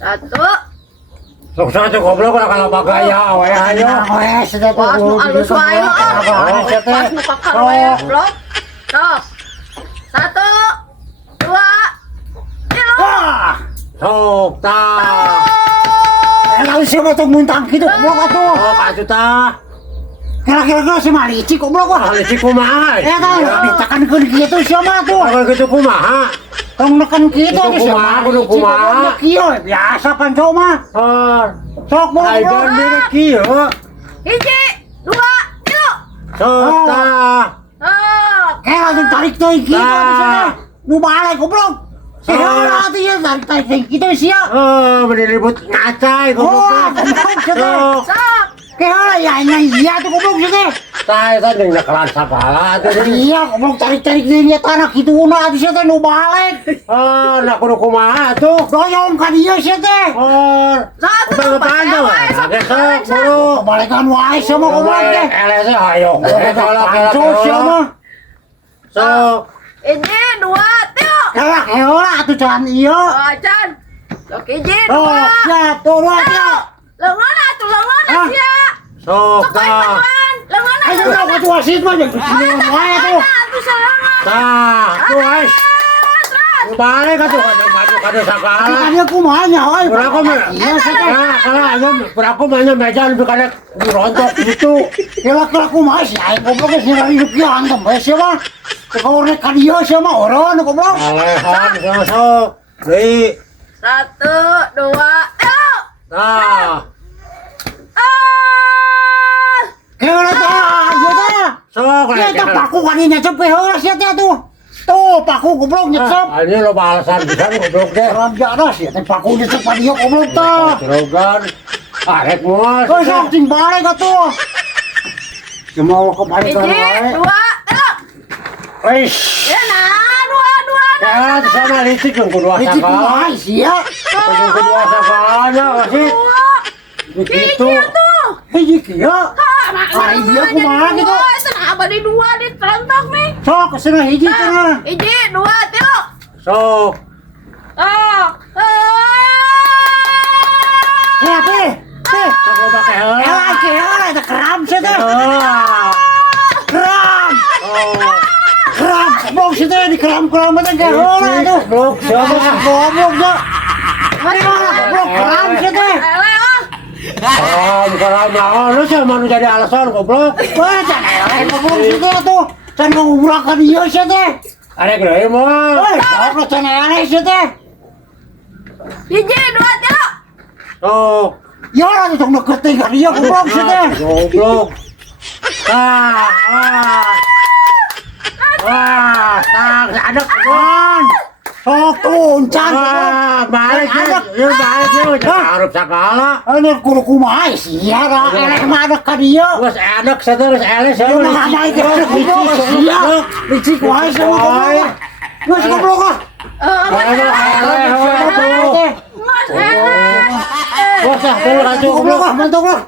Satu. Sukses goblok kalau bagaya we ayo. Wes teh Pas nu alus wae mah. Pas nu kakak wae blok. Sok. Satu. Dua. Tilu. Sok ta. Kalau siapa tuh muntang gitu goblok atuh. Oh atuh ta. Kira-kira si Marici goblok wah. Ali kumaha? Tahu ditekankeun kitu siapa tuh. Kalau gitu kumaha? Tong neken kitu Itu kumaha, kudu kumaha. Kieu biasa panco mah. Sok Ai goblok. gan diri kieu. Hiji. Dua. Tilu. Sok ta. Sok. Langsung tarik teuing kitu di sana. Nu balik goblok. Heula atuh ya tarik kitu sia. Bener ribut ngacai Oh, goblok. goblok. Sok. Kayak ya iya tuh goblok sih. Tah eta jeung nakalan sagala atuh. Iya, goblok tarik-tarik dia tanah kitu una atuh sia teh nu balik. Nah kudu kumaha tuh? Doyong ka dieu sia teh. Satu. Bebantu. Sok buru. Balikan wae sama goblok teh. LS ayo. Panco sia mah. Sok. Hiji. Dua. Tilu. Kalah heula atuh can ieu. Acan. Sok hiji. Oh, Dua. siap, turun Tilu. ya. Leungeun atuh leungeun Hah? sia. Sok Sok wae ta. paduan. Leungeun Ayo atuh. atuh wasit mah jeung sini wae tuh. Atuh serangan. Tah, tuh guys. Balik atuh kada sagala. Kan kumaha nya euy. Berapa mah? Iya sia teh. Kalau ayo berapa banyak meja lebih kada dirontok gitu. Kira-kira kumaha sih aing goblok geus nyari rezeki hantem bae sia mah. Kalau rek ka dieu sia mah eureun goblok. Alehan sok. Deui. Satu. Dua. Tilu. Nah, Heula tah, ieu tah. sok Ieu tah paku kan nyecep heula sia teh tuh. Tuh paku goblok nyecep. Ini lo balasan bisa goblok deh. Ranjana sih teh paku nyecep ka dieu goblok tah. Cerogan. Arek moal. Kau sok cing balik atuh. Cuma kebalikan Hiji. wae. Dua. Tilu. Wis. Ya nah. Dua. Ya, sana licik yang kedua Licik sakala. kumaha sia? Yang kedua sakala wasit. Dua. Begitu. Hiji tuh. Hiji kieu. Ari dia kumaha gitu? Kenapa di dua diterontok nih? Sok kesana hiji cenah. Hiji, dua, tilu. Sok. Oh. Ya teh. Teh. Sok lo pakai heula. Elah kieu eta keram sia teh. Ah. Keram. Oh. Keram. Goblok sia teh dikeram-keram teh ge heula atuh. Goblok siapa? Goblok dah. Mari mana goblok keram sia teh. Bukan lama. Lu sih mau jadi alasan goblok. Wah, jangan goblok sia teh atuh. Can ngubrak ka dieu sia teh. Arek deui moal. Woi, sok can eleh sia teh. Hiji, dua, tilu. Sok. Ya lah tong deket teh ka dieu goblok sia teh. Goblok. Wah, ada Kan. Sok tuncan. balik yuk, harus sakala. Ini kudu kumaha sia ra eleh mah ada ka dieu. Terus anak terus eles Ya mah ada itu goblok sia. Licik wae sia goblok. Geus goblok ah. Bos ah, goblok. Goblok ah, mentok lah.